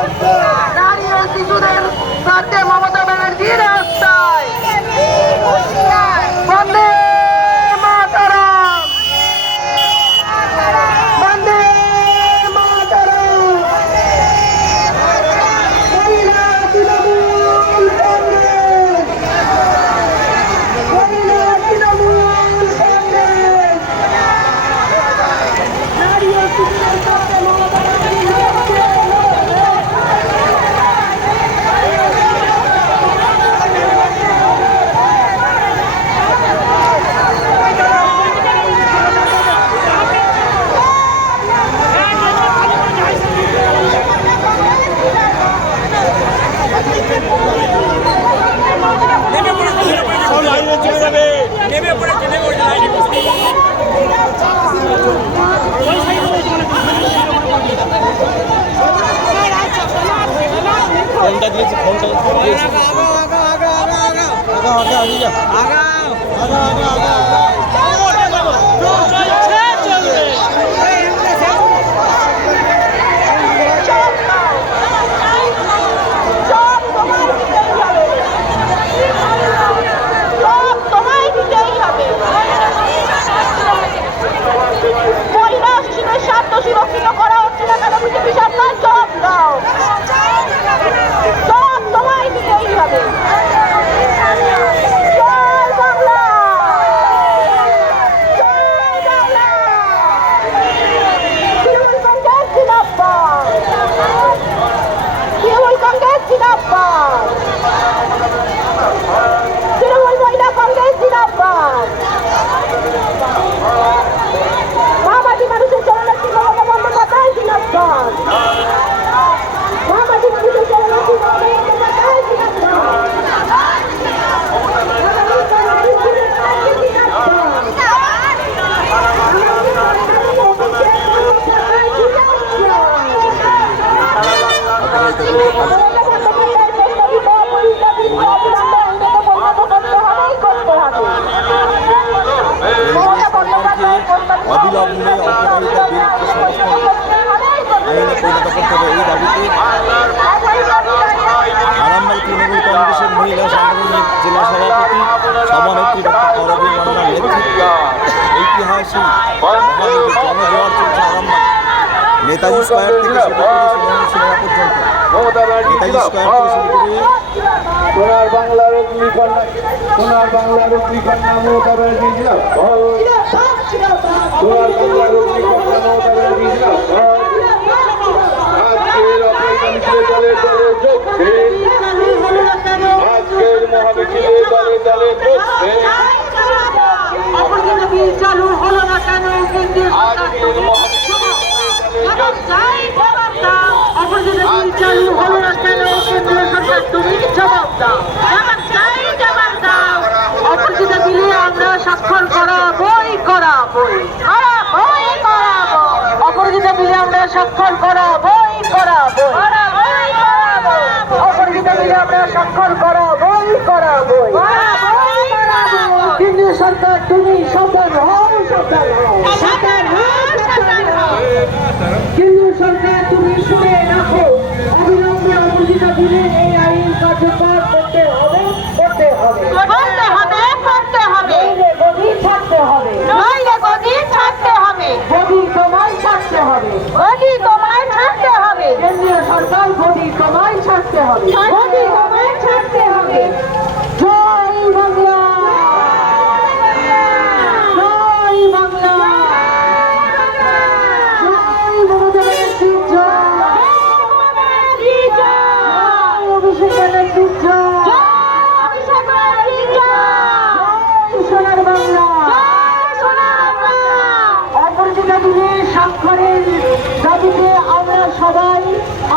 ও শিশুদের આગળ આવી જાઓ આગળ આગળ આગળ. অবিলম্বে অপরাধিতা সমস্ত আইনে পরিণত করতে হবে এই দাবিতে নেতাজি স্কোয়ার থেকে শুরু পর্যন্ত সোনার বাংলার অগ্নিকন্যা সোনার বাংলার অগ্নিকন্যা মমতা ব্যানার্জি জিন্দাবাদ। সোনার বাংলার অগ্নিকন্যা মমতা ব্যানার্জি জিন্দাবাদ। আজকের অপরিগণিত দলে দলে যোগ দিন আজকের মহামিছিলে দলে দলে যোগ দিন চালু হলো না কেন কেন্দ্রীয় আজকের মহামিছিলে চালু হলো না কেন কেন্দ্রীয় সরকার তুমি জবাব দাও। জবাব দাও। অপরাজিতা দিলে আমরা স্বাক্ষর করাবই করাবই করাবই করাবো অপরাজিতা দিলে আমরা স্বাক্ষর করাবই করাবো অপরাজিতা দিলে আমরা স্বাক্ষর করাবই করাবই। সরকার তুমি সন্তান হও সন্তান হও। সন্তান হও সন্তান হও। কিন্তু সরকার তুমি শুনে রাখো অবিলম্বে অবর্জিত দিনে এই আইন কার্যকর করতে হবে করতে হবে।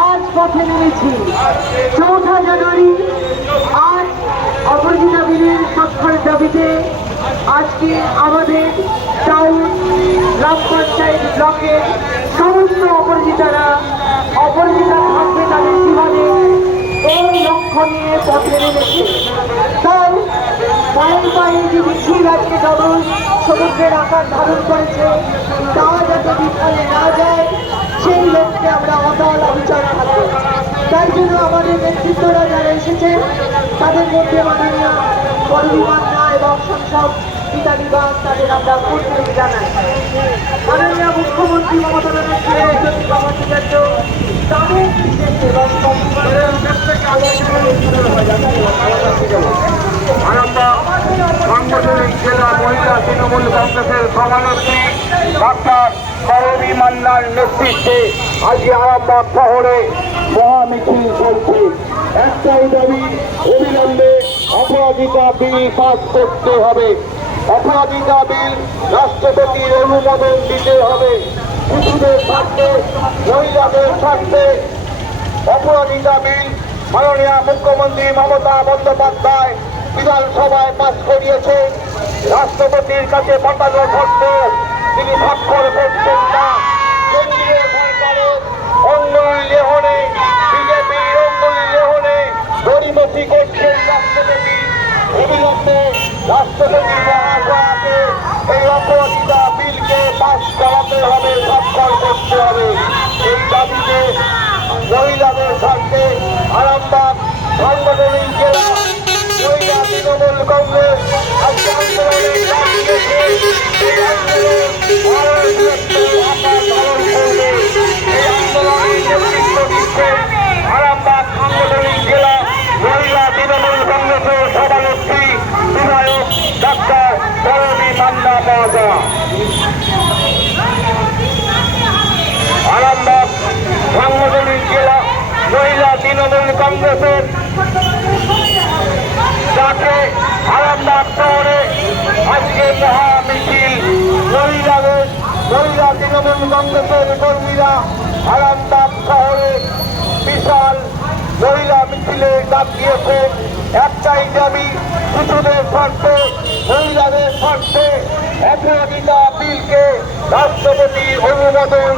আজ পথে নেমেছি চৌঠা জানুয়ারি আজ অপরাজিতা দিনের স্বাক্ষরের দাবিতে আজকে আমাদের টাউন গ্রাম পঞ্চায়েত ব্লকের সমস্ত অপরাজিতারা অপরাজিতা থাকবে তাদের জীবনে এই লক্ষ্য নিয়ে পথে নেমেছে তাই পায়ে মিছিল আজকে ডবল সমুদ্রের আকার ধারণ করেছে। তা যাতে বিফলে না যায়, সেই লক্ষ্যে আমরা অটল অবিচল থাকব। তাই জন্য আমাদের নেতৃত্বরা যারা এসেছেন তাদের মধ্যে মাননীয় পরিমান্না এবং সংসদ পিতা বিভাগ তাদের আমরা প্রত্যেক জানাই। মাননীয় মুখ্যমন্ত্রী মমতা ব্যানার্জি এবং তাদের আরামবাগ সাংগঠনিক মহিলা তৃণমূল মান্নার নেতৃত্বে শহরে বিল করতে হবে। অপরাধিতা বিল রাষ্ট্রপতির অনুমোদন দিতে হবে। শিশুদের স্বার্থে, মহিলাদের স্বার্থে অপরাধিতা বিল মাননীয় মুখ্যমন্ত্রী মমতা বন্দ্যোপাধ্যায় বিধানসভায় পাশ করিয়েছে। রাষ্ট্রপতির কাছে পাঠানো সত্ত্বেও তিনি স্বাক্ষর করছেন না। লেহনে লেহনে রাষ্ট্রপতি। এই বিলকে হবে করতে হবে। মহিলাদের স্বার্থে আরামবাগ কংগ্রেসের ডাকে আরামবাগ শহরে আজকে মহা মিছিল মহিলাদের মহিলা তৃণমূল কংগ্রেসের কর্মীরা আরামবাগ শহরে বিশাল মহিলা মিছিলে ডাক দিয়েছেন একটাই দাবি, শিশুদের স্বার্থে মহিলাদের স্বার্থে অপরাধিতা বিলকে রাষ্ট্রপতির অনুমোদন